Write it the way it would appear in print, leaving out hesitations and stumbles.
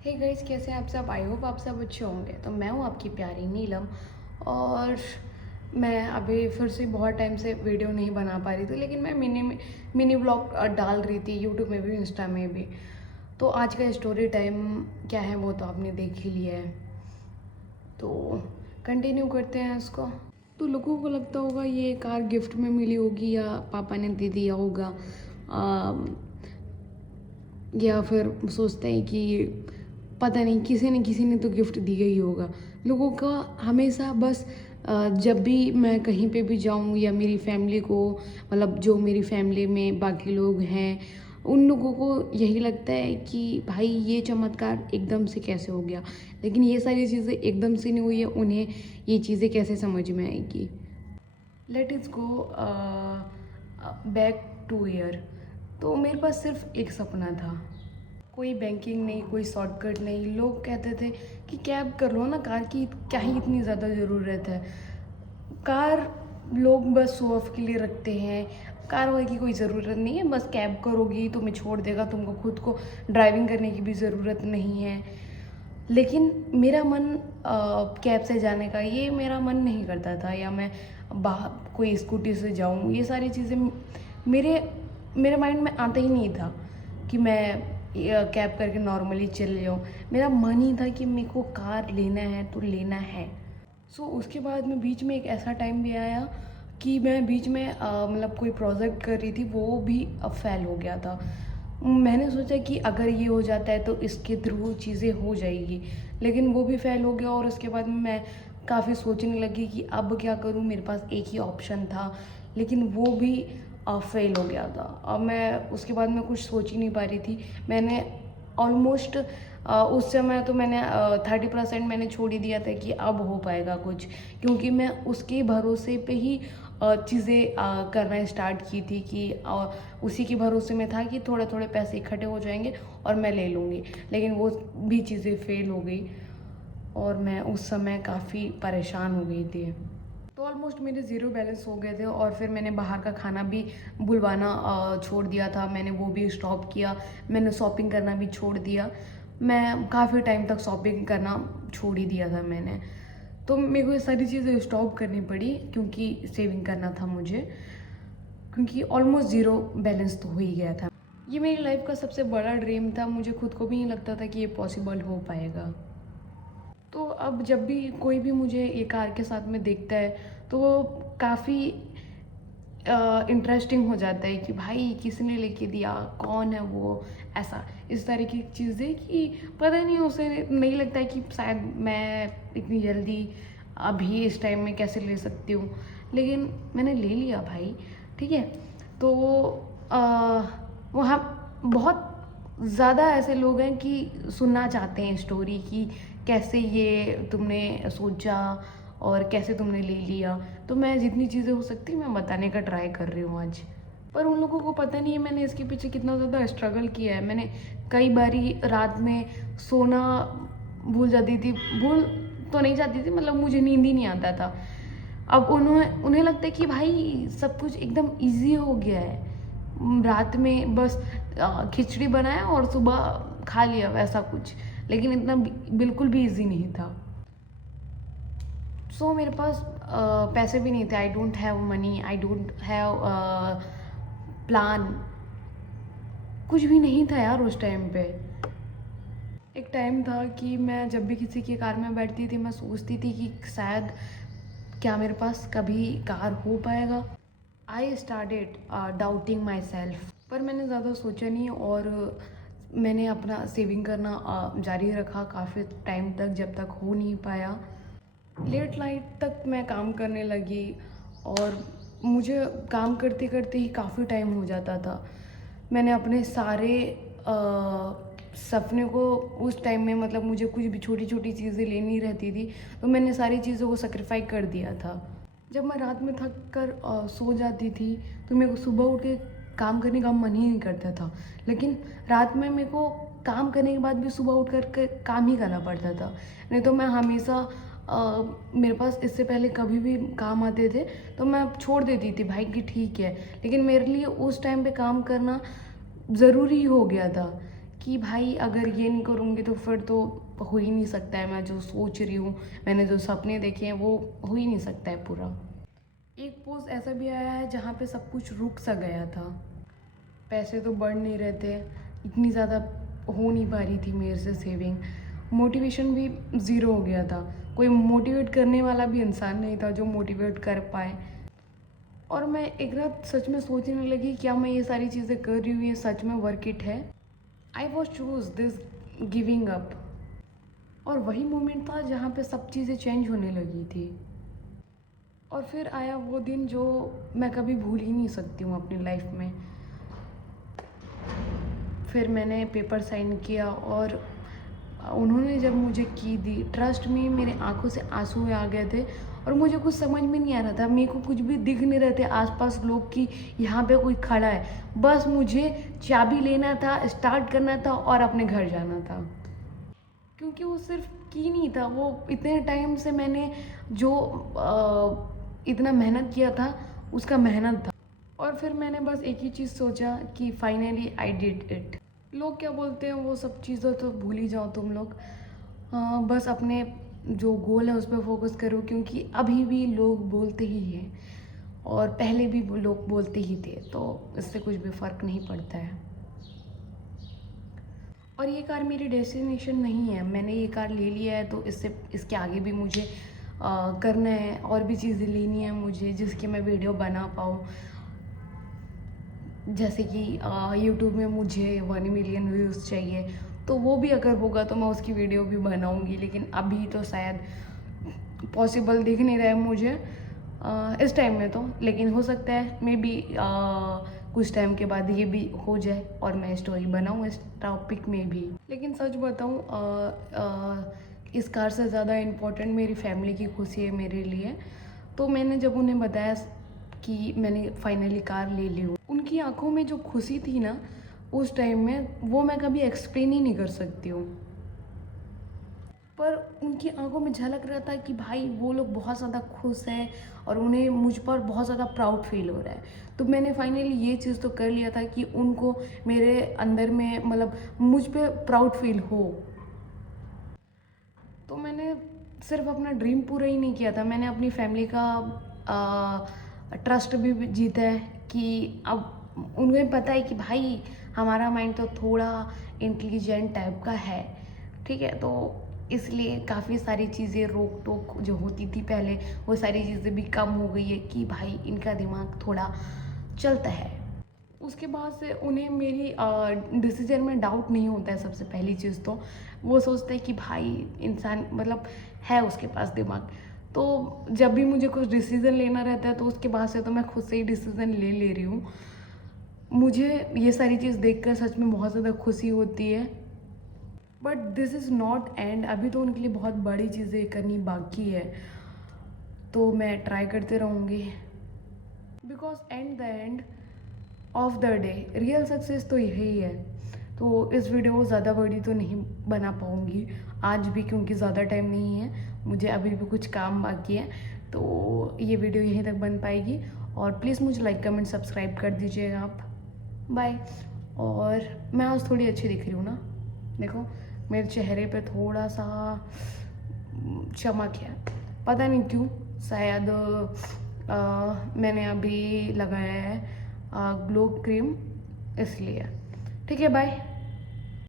Hey guys, कैसे हैं आप सब। आई होप आप सब अच्छे होंगे। तो मैं हूँ आपकी प्यारी नीलम। और मैं अभी फिर से बहुत टाइम से वीडियो नहीं बना पा रही थी, लेकिन मैं मिनी ब्लॉग डाल रही थी यूट्यूब में भी, इंस्टा में भी। तो आज का स्टोरी टाइम क्या है वो तो आपने देख ही लिया है, तो कंटिन्यू करते हैं इसको। तो लोगों को लगता होगा ये कार गिफ्ट में मिली होगी या पापा ने दे दिया होगा, या फिर सोचते हैं कि पता नहीं किसी ने तो गिफ्ट दिया ही होगा। लोगों का हमेशा बस जब भी मैं कहीं पे भी जाऊँ या मेरी फैमिली को, मतलब जो मेरी फैमिली में बाकी लोग हैं, उन लोगों को यही लगता है कि भाई ये चमत्कार एकदम से कैसे हो गया। लेकिन ये सारी चीज़ें एकदम से नहीं हुई है, उन्हें ये चीज़ें कैसे समझ में आएगी। Let is go back to year. तो मेरे पास सिर्फ एक सपना था, कोई बैंकिंग नहीं, कोई शॉर्टकट नहीं। लोग कहते थे कि कैब कर लो ना, कार की क्या ही इतनी ज़्यादा ज़रूरत है। कार लोग बस शो ऑफ के लिए रखते हैं, कार वाले की कोई ज़रूरत नहीं है। बस कैब करोगी तुम्हें छोड़ देगा, तुमको खुद को ड्राइविंग करने की भी ज़रूरत नहीं है। लेकिन मेरा मन कैब से जाने का, ये मेरा मन नहीं करता था। या मैं बाहर कोई स्कूटी से जाऊँ, ये सारी चीज़ें मेरे मेरे माइंड में आता ही नहीं था कि मैं कैब करके नॉर्मली चले जाऊँ। मेरा मन ही था कि मेरे को कार लेना है तो लेना है। उसके बाद में बीच में एक ऐसा टाइम भी आया कि मैं बीच में मतलब कोई प्रोजेक्ट कर रही थी, वो भी फेल हो गया था। मैंने सोचा कि अगर ये हो जाता है तो इसके थ्रू चीज़ें हो जाएगी, लेकिन वो भी फेल हो गया। और उसके बाद में मैं काफ़ी सोचने लगी कि अब क्या करूँ। मेरे पास एक ही ऑप्शन था, लेकिन वो भी फेल हो गया था। अब मैं उसके बाद में कुछ सोच ही नहीं पा रही थी। मैंने ऑलमोस्ट उस समय तो मैंने 30% मैंने छोड़ ही दिया था कि अब हो पाएगा कुछ, क्योंकि मैं उसके भरोसे पे ही चीज़ें करना स्टार्ट की थी कि उसी के भरोसे में था कि थोड़े थोड़े पैसे इकट्ठे हो जाएंगे और मैं ले लूँगी। लेकिन वो भी चीज़ें फेल हो गई और मैं उस समय काफ़ी परेशान हो गई थी। तो ऑलमोस्ट मेरे ज़ीरो बैलेंस हो गए थे। और फिर मैंने बाहर का खाना भी बुलवाना छोड़ दिया था, मैंने वो भी स्टॉप किया। मैंने शॉपिंग करना भी छोड़ दिया। मैं काफ़ी टाइम तक शॉपिंग करना छोड़ ही दिया था मैंने। तो मेरे को ये सारी चीज़ें स्टॉप करनी पड़ी, क्योंकि सेविंग करना था मुझे, क्योंकि ऑलमोस्ट ज़ीरो बैलेंस तो हो ही गया था। ये मेरी लाइफ का सबसे बड़ा ड्रीम था, मुझे खुद को भी नहीं लगता था कि ये पॉसिबल हो पाएगा। तो अब जब भी कोई भी मुझे ये कार के साथ में देखता है तो वो काफ़ी इंटरेस्टिंग हो जाता है कि भाई किसने लेके दिया, कौन है वो, ऐसा इस तरह की चीज़ें कि पता नहीं, उसे नहीं लगता है कि शायद मैं इतनी जल्दी अभी इस टाइम में कैसे ले सकती हूँ। लेकिन मैंने ले लिया भाई, ठीक है। तो आ, वहाँ बहुत ज़्यादा ऐसे लोग हैं कि सुनना चाहते हैं स्टोरी कि कैसे ये तुमने सोचा और कैसे तुमने ले लिया। तो मैं जितनी चीज़ें हो सकती मैं बताने का ट्राई कर रही हूँ आज। पर उन लोगों को पता नहीं है मैंने इसके पीछे कितना ज़्यादा स्ट्रगल किया है। मैंने कई बारी रात में सोना भूल जाती थी, भूल तो नहीं जाती थी, मतलब मुझे नींद ही नहीं आता था। अब उन्हें लगता है कि भाई सब कुछ एकदम इजी हो गया है, रात में बस खिचड़ी बनाया और सुबह खा लिया, वैसा कुछ। लेकिन इतना बिल्कुल भी इजी नहीं था। मेरे पास पैसे भी नहीं थे। I don't have money, I don't have plan, कुछ भी नहीं था यार उस टाइम पे। एक टाइम था कि मैं जब भी किसी की कार में बैठती थी मैं सोचती थी कि शायद क्या मेरे पास कभी कार हो पाएगा। I started doubting my self. पर मैंने ज़्यादा सोचा नहीं और मैंने अपना सेविंग करना जारी रखा काफ़ी टाइम तक, जब तक हो नहीं पाया। लेट नाइट तक मैं काम करने लगी और मुझे काम करते करते ही काफ़ी टाइम हो जाता था। मैंने अपने सारे सपने को उस टाइम में, मतलब मुझे कुछ भी छोटी छोटी चीज़ें लेनी रहती थी तो मैंने सारी चीज़ों को सेक्रीफाई कर दिया था। जब मैं रात में थक कर सो जाती थी तो मेरे को सुबह उठ के काम करने का मन ही नहीं करता था। लेकिन रात में मेरे को काम करने के बाद भी सुबह उठ कर काम ही करना पड़ता था। नहीं तो मैं हमेशा मेरे पास इससे पहले कभी भी काम आते थे तो मैं छोड़ देती थी भाई कि ठीक है। लेकिन मेरे लिए उस टाइम पे काम करना ज़रूरी हो गया था कि भाई अगर ये नहीं करूँगी तो फिर तो हो ही नहीं सकता है, मैं जो सोच रही हूँ, मैंने जो सपने देखे हैं वो हो ही नहीं सकता है पूरा। एक पोस्ट ऐसा भी आया है जहाँ पे सब कुछ रुक सा गया था, पैसे तो बढ़ नहीं रहे थे, इतनी ज़्यादा हो नहीं पा रही थी मेरे से सेविंग, मोटिवेशन भी ज़ीरो हो गया था, कोई मोटिवेट करने वाला भी इंसान नहीं था जो मोटिवेट कर पाए। और मैं एक रात सच में सोचने लगी, क्या मैं ये सारी चीज़ें कर रही हूँ ये सच में वर्क इट है? I was choose this giving up. और वही मोमेंट था जहाँ पे सब चीज़ें चेंज होने लगी थी। और फिर आया वो दिन जो मैं कभी भूल ही नहीं सकती हूँ अपनी लाइफ में। फिर मैंने पेपर साइन किया और उन्होंने जब मुझे की दी, ट्रस्ट में मेरे आंखों से आंसू आ गए थे और मुझे कुछ समझ में नहीं आ रहा था, मेरे को कुछ भी दिख नहीं रहे थे आसपास लोग कि यहाँ पे कोई खड़ा है, बस मुझे चाबी लेना था, स्टार्ट करना था और अपने घर जाना था। क्योंकि वो सिर्फ की नहीं था, वो इतने टाइम से मैंने जो इतना मेहनत किया था उसका मेहनत था। और फिर मैंने बस एक ही चीज़ सोचा कि फाइनली आई डिड इट। लोग क्या बोलते हैं वो सब चीज़ें तो भूल ही जाओ तुम लोग, बस अपने जो गोल है उस पर फोकस करो, क्योंकि अभी भी लोग बोलते ही हैं और पहले भी लोग बोलते ही थे, तो इससे कुछ भी फ़र्क नहीं पड़ता है। और ये कार मेरी डेस्टिनेशन नहीं है, मैंने ये कार ले लिया है तो इसके आगे भी मुझे करना है, और भी चीज़ें लेनी है मुझे जिसकी मैं वीडियो बना पाऊँ। जैसे कि यूट्यूब में मुझे 1 मिलियन व्यूज़ चाहिए, तो वो भी अगर होगा तो मैं उसकी वीडियो भी बनाऊंगी, लेकिन अभी तो शायद पॉसिबल दिख नहीं रहा है मुझे इस टाइम में तो, लेकिन हो सकता है मे बी कुछ टाइम के बाद ये भी हो जाए और मैं स्टोरी बनाऊँ इस टॉपिक में भी। लेकिन सच बताऊँ, इस कार से ज़्यादा इम्पोर्टेंट मेरी फैमिली की खुशी है मेरे लिए। तो मैंने जब उन्हें बताया कि मैंने फाइनली कार ले ली हूँ, उनकी आंखों में जो खुशी थी ना उस टाइम में, वो मैं कभी एक्सप्लेन ही नहीं कर सकती हूँ। पर उनकी आंखों में झलक रहा था कि भाई वो लोग बहुत ज़्यादा खुश हैं और उन्हें मुझ पर बहुत ज़्यादा प्राउड फील हो रहा है। तो मैंने फाइनली ये चीज़ तो कर लिया था कि उनको मेरे अंदर में मतलब मुझ पे प्राउड फील हो। तो मैंने सिर्फ अपना ड्रीम पूरा ही नहीं किया था, मैंने अपनी फैमिली का ट्रस्ट भी जीता है कि अब उन्हें पता है कि भाई हमारा माइंड तो थोड़ा इंटेलिजेंट टाइप का है, ठीक है। तो इसलिए काफ़ी सारी चीज़ें रोक टोक जो होती थी पहले, वो सारी चीज़ें भी कम हो गई है कि भाई इनका दिमाग थोड़ा चलता है। उसके बाद से उन्हें मेरी डिसीजन में डाउट नहीं होता है। सबसे पहली चीज़ तो वो सोचते हैं कि भाई इंसान मतलब है उसके पास दिमाग। तो जब भी मुझे कुछ डिसीज़न लेना रहता है तो उसके बाद से तो मैं खुद से ही डिसीज़न ले रही हूँ। मुझे ये सारी चीज़ देखकर सच में बहुत ज़्यादा खुशी होती है। But this is not and, अभी तो उनके लिए बहुत बड़ी चीज़ें करनी बाकी है, तो मैं ट्राई करते रहूँगी। Because at the end of the day real success तो यही है। तो इस वीडियो को ज़्यादा बड़ी तो नहीं बना पाऊँगी आज भी, क्योंकि ज़्यादा टाइम नहीं है, मुझे अभी भी कुछ काम बाकी है। तो ये वीडियो यहीं तक बन पाएगी और प्लीज़ मुझे लाइक कमेंट सब्सक्राइब कर दीजिएगा आप। बाय। और मैं आज थोड़ी अच्छी दिख रही हूँ ना, देखो मेरे चेहरे पे थोड़ा सा चमक है, पता नहीं क्यों, शायद मैंने अभी लगाया है ग्लो क्रीम इसलिए। ठीक है, बाय।